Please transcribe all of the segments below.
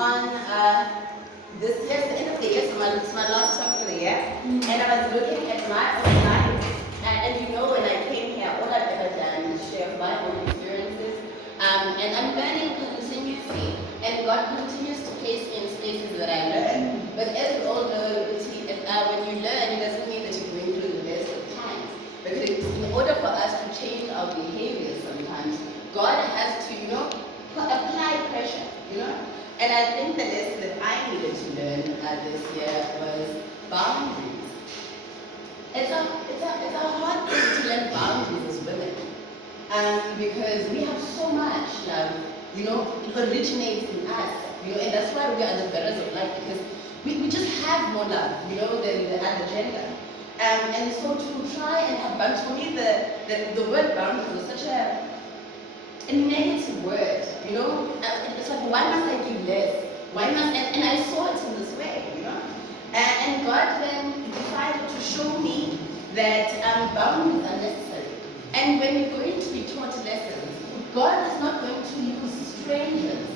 on this year, the end of the year, so it's my last talk for the year, and I was looking at my own life, and you know, when I came here, all I've ever done is share my own experiences, and I'm learning continuously, and God continues to place in spaces that I learn. But as we all know, when you learn, it doesn't mean that you're going through the best of times. Because in order for us to change our behavior sometimes, God has to, apply pressure, And I think the lesson that I needed to learn this year was boundaries. It's a hard thing to learn boundaries as women. Because we have so much love, it originates in us, and that's why we are the bearers of life, because we just have more love, than the other gender. And so to try and have boundaries, for me, the word boundaries was such a negative word, It's like, why must I give less? Why must, and I saw it in this way, And God then decided to show me that boundaries are necessary. And when you're going to be taught lessons, God is not going to use strangers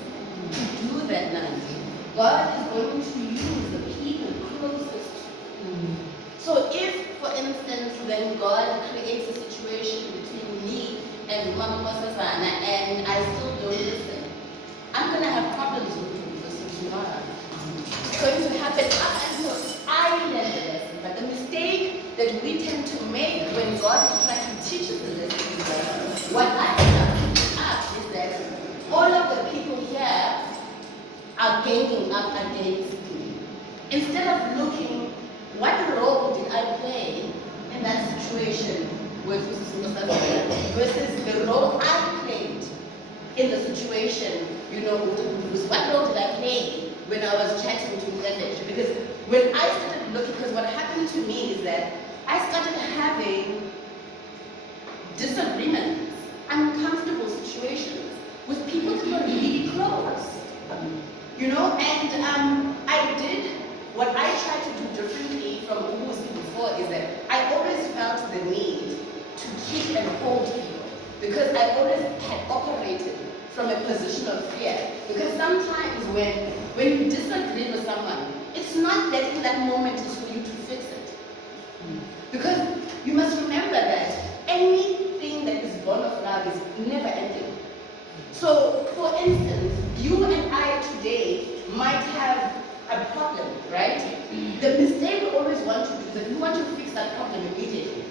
to do that, Nandi. God is going to use the people closest to you. So if, for instance, when God creates a situation between me and Mama Sasana and I still don't listen, I'm going to have problems with you because tomorrow. It's going to happen up until I learn the lesson. But the mistake that we tend to make when God is trying to teach us the lesson is that what I have to up is that all of the people here are ganging up against me. Instead of looking, what role did I play in that situation with versus the role I played in the situation, what role did I play when I was chatting to Mlendesh? Because when I started looking, because what happened to me is that I started having disagreements, uncomfortable situations with people that were really close, and I did what I tried to do differently from who was before is that I always felt the need to keep and hold people because I always had operated from a position of fear. Because sometimes when you disagree with someone, it's not that in that moment is for you to fix it. Because you must remember that anything that is born of love is never ending. So, for instance, you and I today might have a problem, right? The mistake we always want to do is that we want to fix that problem immediately.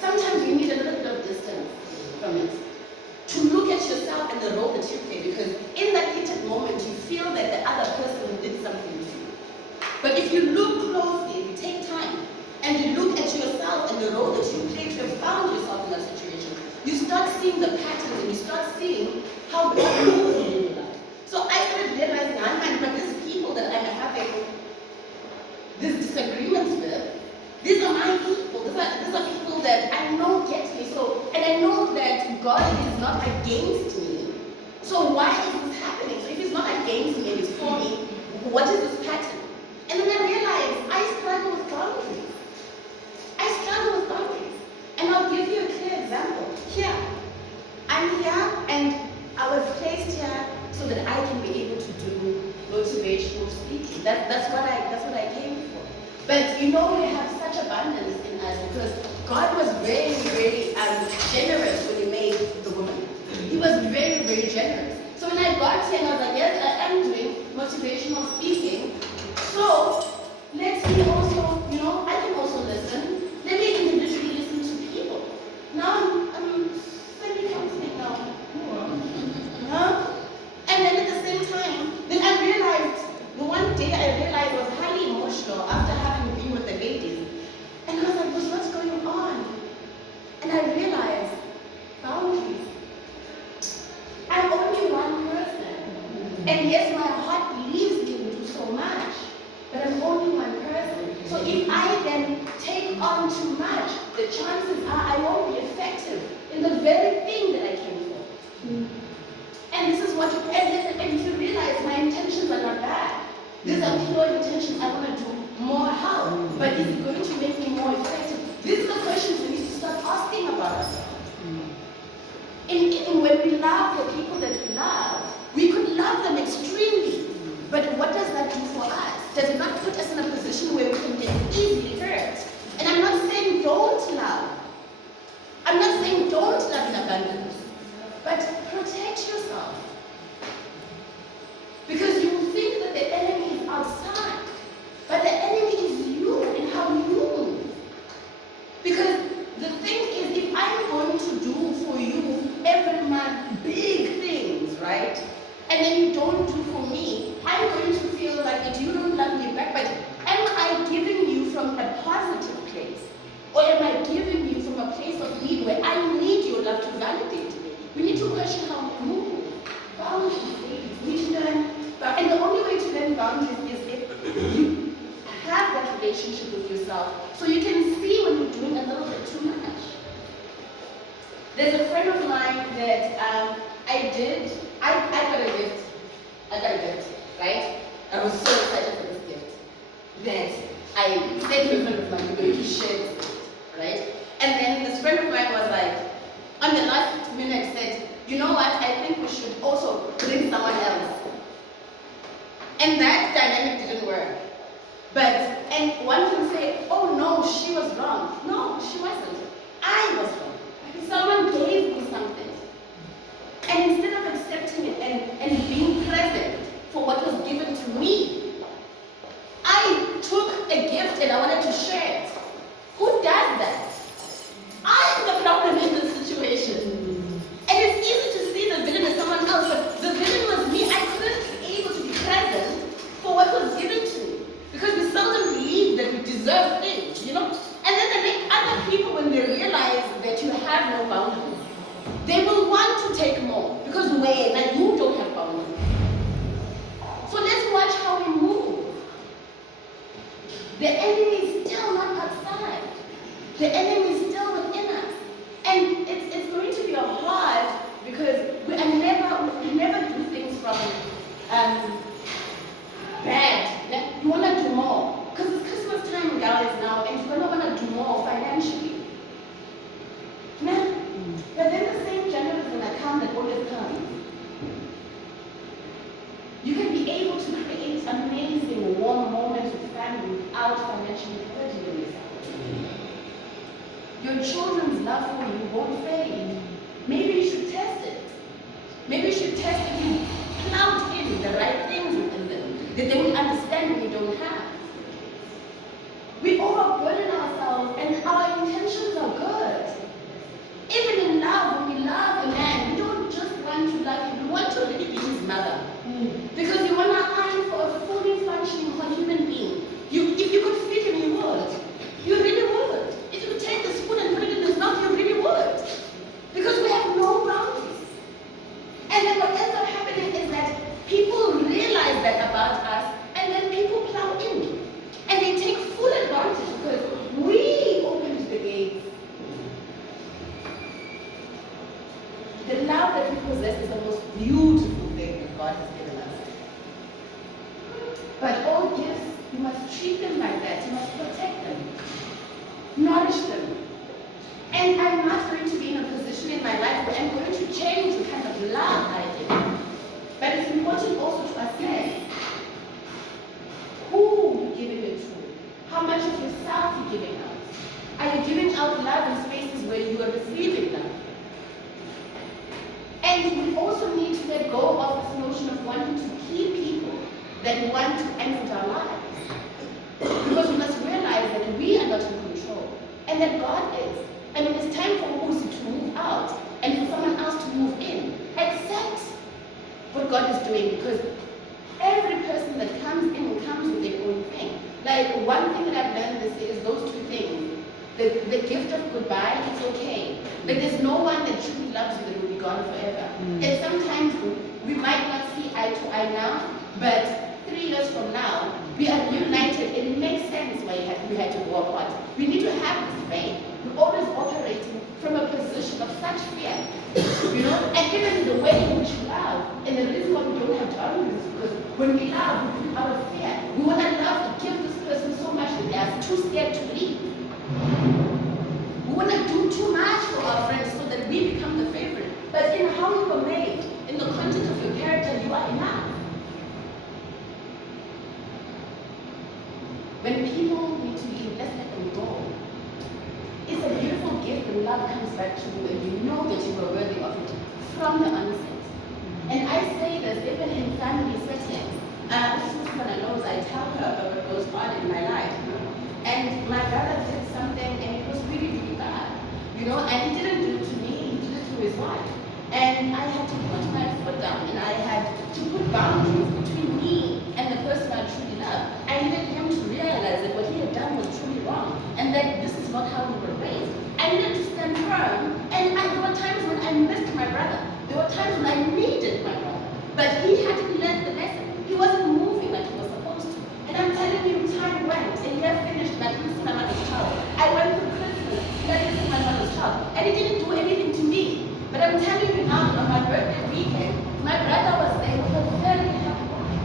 Sometimes you need a little bit of distance from it to look at yourself and the role that you play, because in that heated moment you feel that the other person did something to you. But if you look closely, you take time, and you look at yourself and the role that you play to have found yourself in that situation, you start seeing the patterns and you start seeing how God moves in your life. So I started realizing, but these people that I'm having these disagreements with, these are my people. These are people that I know get me. So, and I know that God is not against me. So why is this happening? So if He's not against me and He's for me, what is this pattern? And then I realized I struggle with boundaries. And I'll give you a clear example. Here, I'm here and I was placed here so that I can be able to do motivational speaking. That's what I came for. But we have such abundance in us because God was very, very generous when He made the woman. He was very, very generous. So when I got here and I was like, yes, I am doing motivational speaking. So let me also, I can also listen. Let me individually listen to people. Now I'm semi-confident now. And then at the same time, then I realized, one day I was highly emotional after having been with the ladies. And I was like, what's going on? And I realized, boundaries. I'm only one person. And yes, my heart believes me to do so much, but I'm only one person. So if I then take on too much, the chances are I won't be effective in the very thing that I came for. And this is what and you realize my intentions are not bad. These are pure intentions. I want to do more help. But is it going to make me more effective? These are the questions we need to start asking about ourselves. And when we love the people that we love, we could love them extremely does not put us in a position where we can get easily hurt. And I'm not saying don't love. I'm not saying don't love in abundance. But protect yourself. Because you think that the enemy is outside. But the enemy is you and how you move. Because the thing is, if I'm going to do for you every month big things, right? And then you don't do for me, I'm going to feel like that you don't love me back. But am I giving you from a positive place? Or am I giving you from a place of need where I need your love to validate me? We need to question how we move. Boundaries, we need to learn. And the only way to learn boundaries is if you have that relationship with yourself, so you can see when you're doing a little bit too much. There's a friend of mine that I got a gift. I got a gift, right? I was so excited for this gift that I said to a friend of mine, we're going to share this gift, right? And then this friend of mine was like, on the last minute said, you know what, I think we should also bring someone else. And that dynamic didn't work. And one can say, oh no, she was wrong. No, she wasn't. I was wrong. Someone gave me something. And instead of accepting it and being present for what was given to me, I took a gift and I wanted to share it. Who does that? I'm the problem in this situation. And it's easy to see the villain as someone else, but the villain was me. I couldn't be able to be present for what was given to me. Because we seldom believe that we deserve things, you know? And then they make other people, when they realize that you have no boundaries, they will want to take more. Because now you don't have boundaries. So let's watch how we move. The enemy is still not outside. The enemy is still within us. And it's going to be hard because we never do things from bad. You want to do more. Because it's Christmas time, guys, now, and you're going to want to do more financially. But then the same January is going to come that always comes. You can be able to create amazing, warm moments with family without financially hurting yourself. Your children's love for you won't fade. Maybe you should test it. Maybe you should test if you plowed in the right things within them, that they will understand what you don't have. We overburden ourselves and our intentions are good. Even in love, when we love a man, we don't just want to love him, we want to really be his mother. Because you want to iron for a fully functioning human being. If you could feed him, you would. You really would. If you could take the spoon and put it in his mouth, you really would. Because we have no boundaries. And then what ends up happening is that people realize that about us, and then people plow in. And they take full advantage because we opened the gates. The love that we possess is the most beautiful thing that God has given us. But all gifts, you must treat them like that. You must protect them, nourish them. And I'm not going to be in a position in my life where I'm going to change the kind of love I give. But it's important also to assess who you're giving it to. How much of yourself you're giving out. Are you giving out love in spaces where you are receiving love? And we also need to let go of this notion of wanting to keep people that want to enter our lives. Because we must realize that we are not in control and that God is. I mean, it's time for Uzi to move out and for someone else to move in. Accept what God is doing, because every person that comes in comes with their own thing. Like, one thing that I've learned this is those two things. The gift of goodbye, it's okay. Like, there's no one that truly loves you that will be gone forever. And sometimes we might not see eye to eye now, but 3 years from now, we are reunited. It makes sense why we had to go apart. We need to have this faith. We're always operating from a position of such fear. You know? And even the way in which we love, and the reason why we don't have boundaries is because when we love, we do it out of fear. We want to love to give this person so much that they are too scared to leave. We want to do too much for our friends so that we become the favorite. But in how you were made, in the content of your character, you are enough. When people need to leave, let's let them go. It's a beautiful gift when love comes back to you and you know that you were worthy of it from the onset. And I say this even in family settings. When I knows, I tell her about what goes on in my life. And my brother did something and it was really, really bad. And he didn't do it to me, he did it to his wife. And I had to put my foot down and I had to put boundaries between me and the person I truly love. I needed him to realize that what he had done was truly wrong and that this is not how we were raised. I needed to stand firm. And there were times when I missed my brother. There were times when I needed my brother. But he hadn't learned the lesson. He wasn't moving like he was supposed to. And I'm telling you, time went. A year finished and I didn't see my mother's child. I went through Christmas and I didn't see my mother's child. And he didn't do anything to me. But I'm telling you now, on my birthday weekend, my brother was there with a very happy wife.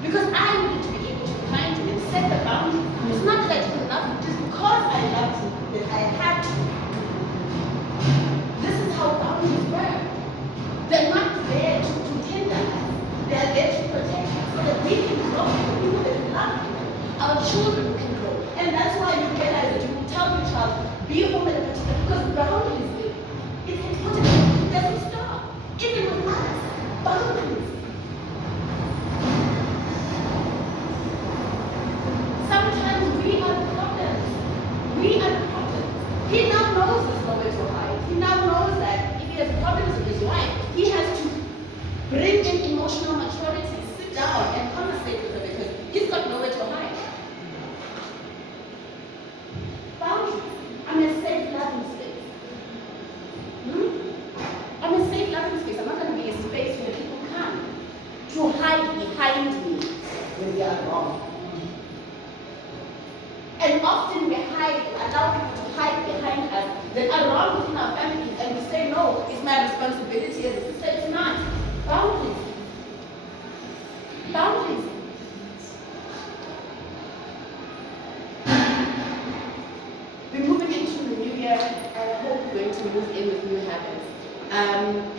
Because I needed to be able to find him and set the boundaries. It's not that I didn't love him, just because I loved him that I had to. This is how boundaries work. They're not there to hinder us. They're there to protect us so that we can grow. The people that we love, our children can grow. And that's why you realize that you will tell your child, be home at a particular, because boundaries, it's important. It doesn't stop. Even with us, boundaries. Sometimes we are the problems. We are the problems. He now knows there's nowhere to hide. He now knows that if he has problems with his wife, he has to bring in emotional maturity, sit down and conversate with her because he's got nowhere to hide. Boundaries. I'm a safe, loving space. I'm a safe, loving space. I'm not going to be a space where people come to hide behind me when we are wrong. And often we hide, allow people to hide behind us that are wrong within our families, and we say, no, it's my responsibility as a sister. It's not. Boundaries. Boundaries. We're moving into the new year, and I hope we're going to move in with new habits.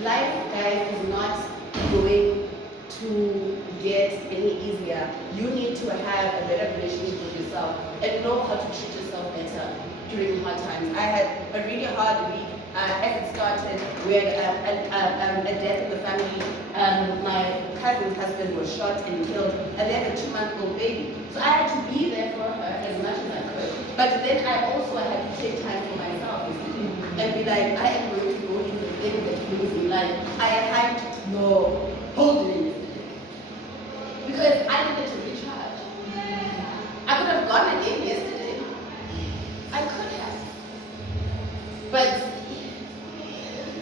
Life, guys, is not going to get any easier. You need to have a better relationship with yourself and know how to treat yourself better during hard times. I had a really hard week. As it started, we had a death in the family. My cousin's husband was shot and killed, and they had a 2-month-old baby. So I had to be there for her as much as I could. But then I also had to take time for myself and be like, I am going to go into the thing that brings me life. I had no holding because I needed to recharge. I could have gone again yesterday. I could have. But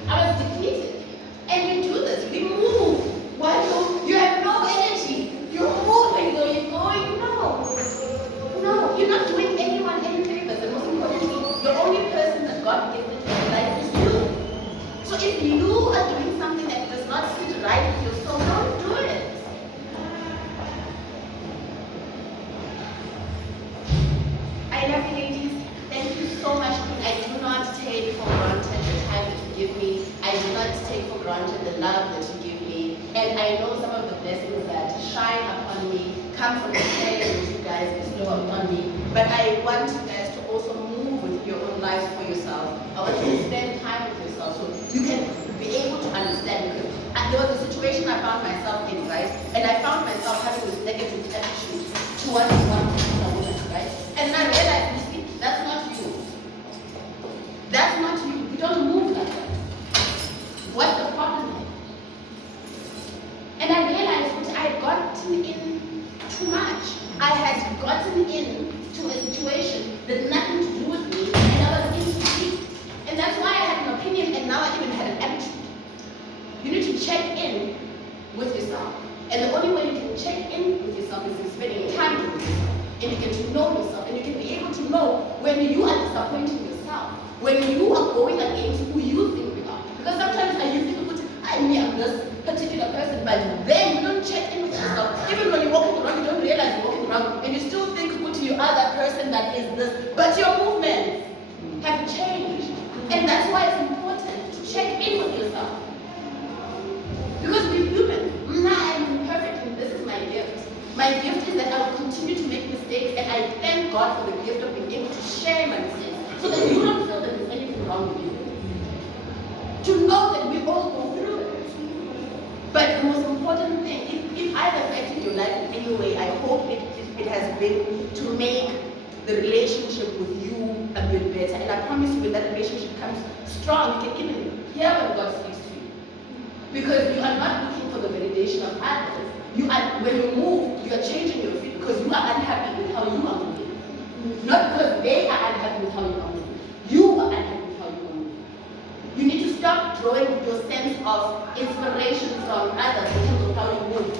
I was depleted. And we do this. We move. Why you have no energy. You're moving though you're going. No, you're not doing anyone any favors. And most importantly, the only person that God gifted in your life is you. So if you are doing something that does not sit right with your soul, don't do it. I love you, ladies. Thank you so much. I do not take for granted the time that you give me. I do not take for granted the love that you give me. And I know some of the blessings that shine upon me come from the care that you guys bestow upon me. But I want you guys to also move with your own lives for yourself. I want you to spend time with yourself so you can be able to understand. Because there was a situation I found myself in, right? And I found myself having this negative attitude towards one particular woman, right? And I realized, you see, that's not you. That's not you. You don't move like that. What's the problem? And I realized that I had gotten in too much. I had gotten into a situation that nothing to do with me, and I was in too deep. And that's why I had an opinion, and now I even had an attitude. You need to check in with yourself. And the only way you can check in with yourself is in spending time with yourself. And you get to know yourself, and you can be able to know when you are disappointing yourself, when you are going against who you think you are. Because sometimes you think, I'm this particular person, but then you don't check in with yourself. Even when you're walking around, you don't realize you're walking around, and you still think you are that person that is this, but your movements have changed. And that's why it's important to check in with yourself. Because we're human. I'm imperfect, and this is my gift. My gift is that I thank God for the gift of being able to share my mistakes so that you don't feel that there's anything wrong with you. To know that we all go through it. But the most important thing, if I've affected your life in any way, I hope it has been to make the relationship with you a bit better. And I promise you, when that relationship becomes strong, you can even hear when God speaks to you. Because you are not looking for the validation of others. When you move, you are changing your feet because you are unhappy with how you are moving. Not because they are unhappy with how you are moving. You are unhappy with how you are moving. You need to stop drawing your sense of inspiration from others in terms of how you move.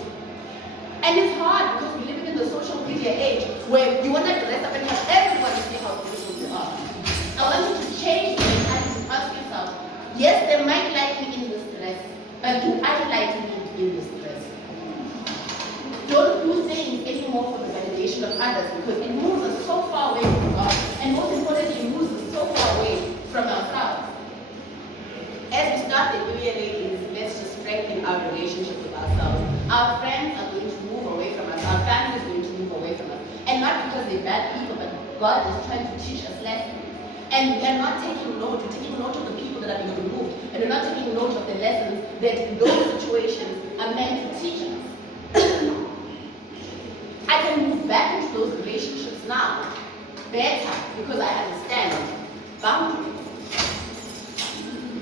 And it's hard because we live in the social media age where you want to dress up and have everyone see how beautiful you are. I want you to change the mentality and ask yourself, yes, they might like me in this dress, but do I like me in this dress? Don't do things anymore for the validation of others because it moves us so far away from God. And most importantly, it moves us so far away from ourselves. As we start the new year, ladies, let's just strengthen our relationship with ourselves. Our friends are going to move away from us. Our family is going to move away from us. And not because they're bad people, but God is trying to teach us lessons. And we are not taking note. We're taking note of the people that are being removed. And we're not taking note of the lessons that those situations are meant to teach us. I can move back into those relationships now better because I understand boundaries.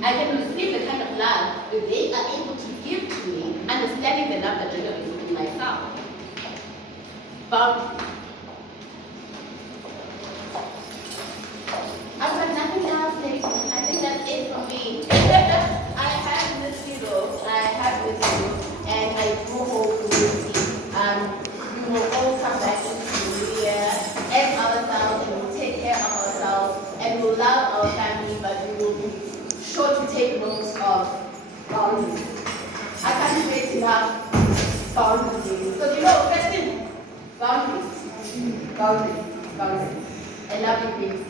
I can receive the kind of love that they are able to give to me, understanding the love that they are giving myself. Boundaries. I've got nothing else, ladies. I think that's it for me. I have this and I do hope we will see. We will all come back into the new year as ourselves, and we'll take care of ourselves, and we'll love our family, but we will be sure to take note of boundaries. I can't say enough boundaries, because you know, first thing, boundaries. I love you, please.